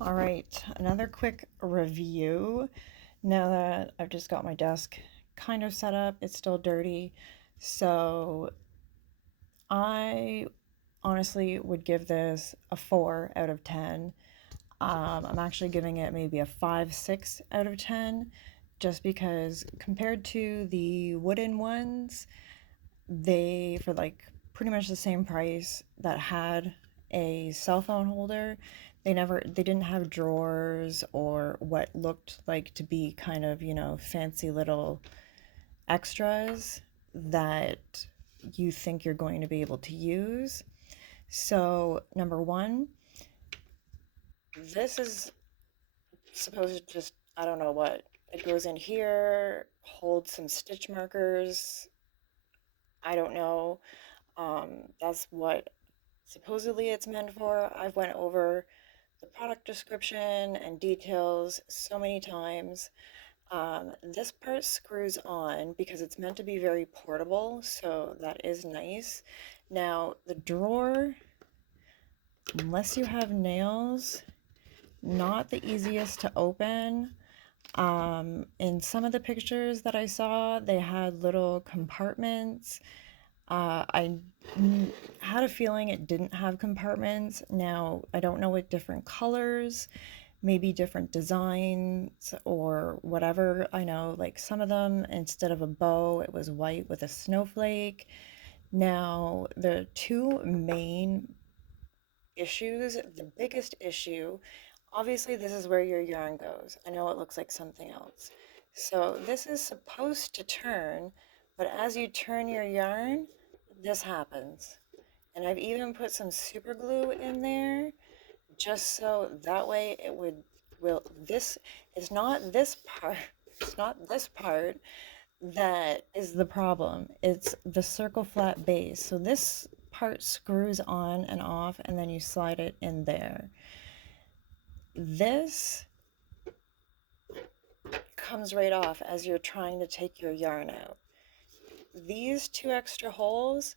All right, another quick review. Now that I've just got my desk kind of set up, it's still dirty. So I honestly would give this a 4 out of 10. I'm actually giving it maybe a 5, 6 out of 10, just because compared to the wooden ones, they, for like pretty much the same price, that had a cell phone holder, they didn't have drawers or what looked like to be kind of, fancy little extras that you think you're going to be able to use. So, number one, this is supposed to just, I don't know what. It goes in here, holds some stitch markers. I don't know. That's what supposedly it's meant for. I've went over the product description and details so many times. This part screws on because it's meant to be very portable, so that is nice. Now, the drawer, unless you have nails, not the easiest to open. In some of the pictures that I saw, they had little compartments. I had a feeling it didn't have compartments. Now, I don't know what different colors, maybe different designs or whatever. I know, like some of them, instead of a bow, it was white with a snowflake. Now, the two main issues, the biggest issue, obviously, this is where your yarn goes. I know it looks like something else. So, this is supposed to turn, but as you turn your yarn, this happens. And I've even put some super glue in there just so that way it will this is not this part, it's not this part that is the problem. It's the circle flat base. So this part screws on and off and then you slide it in there. This comes right off as you're trying to take your yarn out. These two extra holes,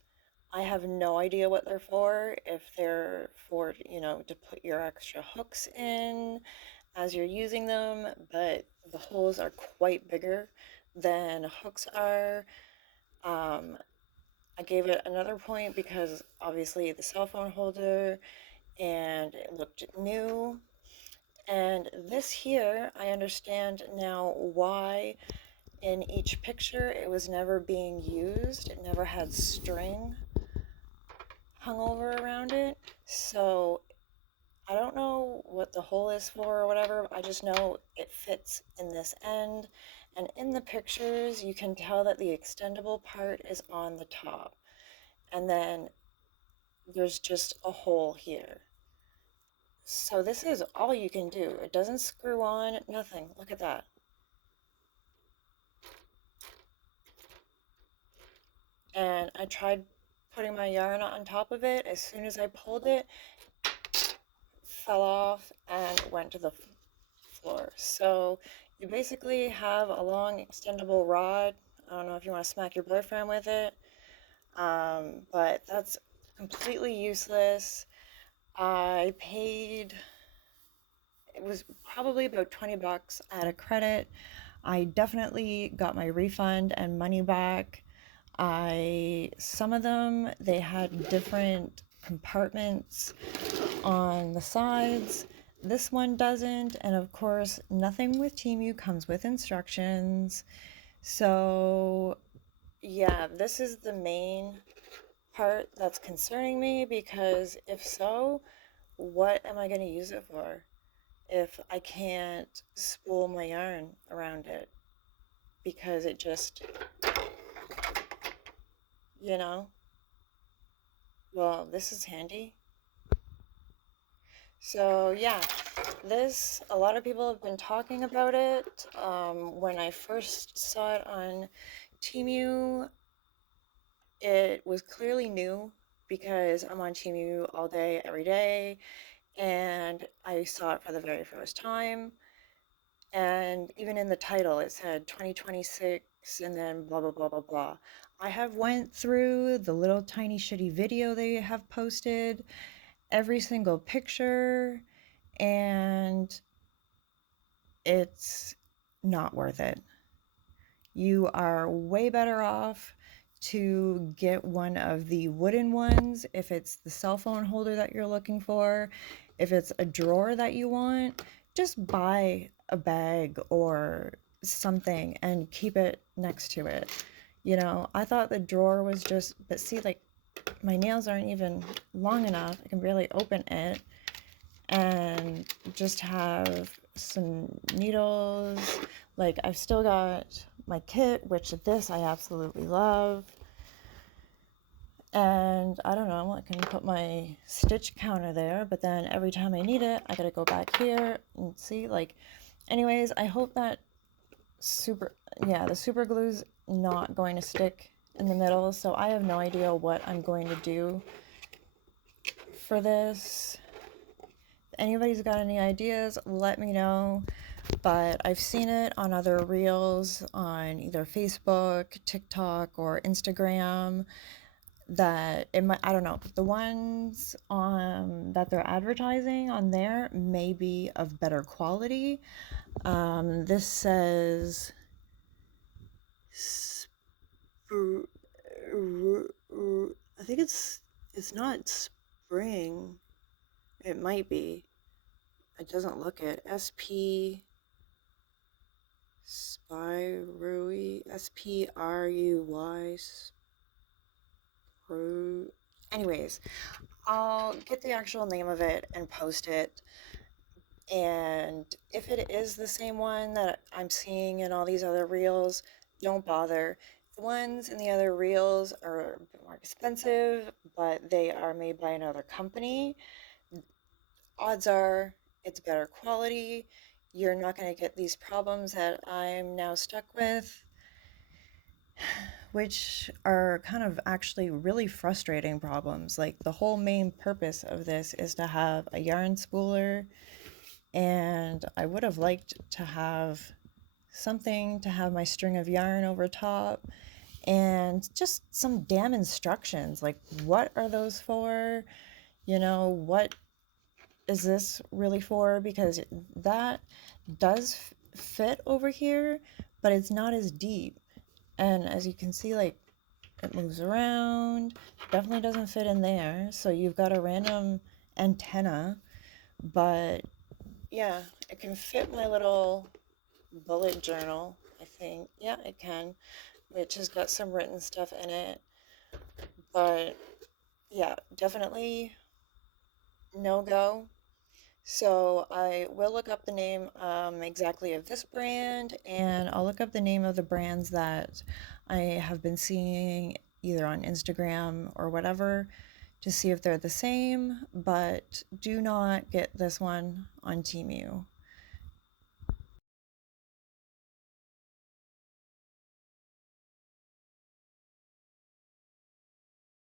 I have no idea what they're for, if they're for, to put your extra hooks in as you're using them, but the holes are quite bigger than hooks are. I gave it another point because obviously the cell phone holder and it looked new. And this here, I understand now why in each picture it was never being used. It never had string hung over around it. So I don't know what the hole is for or whatever. I just know it fits in this end. And in the pictures, you can tell that the extendable part is on the top. And then there's just a hole here. So this is all you can do. It doesn't screw on, nothing. Look at that. And I tried putting my yarn on top of it. As soon as I pulled it, fell off and went to the floor. So you basically have a long extendable rod. I don't know if you want to smack your boyfriend with it, but that's completely useless. I paid, it was probably about 20 bucks at a credit. I definitely got my refund and money back. Some of them, they had different compartments on the sides. This one doesn't, and of course, nothing with Temu comes with instructions. So, yeah, this is the main part that's concerning me because if so, what am I going to use it for if I can't spool my yarn around it? Because it just, you know, well, this is handy. So, yeah, this, a lot of people have been talking about it. When I first saw it on Temu, it was clearly new because I'm on Temu all day, every day, and I saw it for the very first time. And even in the title, it said 2026 and then blah, blah, blah, blah, blah. I have went through the little tiny shitty video they have posted, every single picture, and it's not worth it. You are way better off to get one of the wooden ones if it's the cell phone holder that you're looking for. If it's a drawer that you want, just buy a bag or something and keep it next to it. You know, I thought the drawer was just, but see, like, my nails aren't even long enough. I can barely open it. And just have some needles. Like, I've still got my kit, which this I absolutely love. And I don't know, I can put my stitch counter there, but then every time I need it, I gotta go back here and see, like, anyways, I hope that the super glue's not going to stick in the middle, so I have no idea what I'm going to do for this. If anybody's got any ideas, let me know. But I've seen it on other reels on either Facebook, TikTok, or Instagram that it might, I don't know, the ones that they're advertising on there may be of better quality. This says I think it's not spring. It might be. It doesn't look it. SP Spirui, SPRUY. Anyways, I'll get the actual name of it and post it. And if it is the same one that I'm seeing in all these other reels, don't bother. The ones in the other reels are a bit more expensive, but they are made by another company. Odds are it's better quality. You're not going to get these problems that I'm now stuck with, which are kind of actually really frustrating problems. Like, the whole main purpose of this is to have a yarn spooler, and I would have liked to have something to have my string of yarn over top and just some damn instructions. Like, what are those for? You know, what is this really for? Because that does fit over here, but it's not as deep. And as you can see, like, it moves around, definitely doesn't fit in there. So you've got a random antenna, but yeah, it can fit my little bullet journal, I think. Yeah, it can, which has got some written stuff in it. But yeah, definitely no go. So I will look up the name exactly of this brand, and I'll look up the name of the brands that I have been seeing either on Instagram or whatever to see if they're the same, but do not get this one on Temu.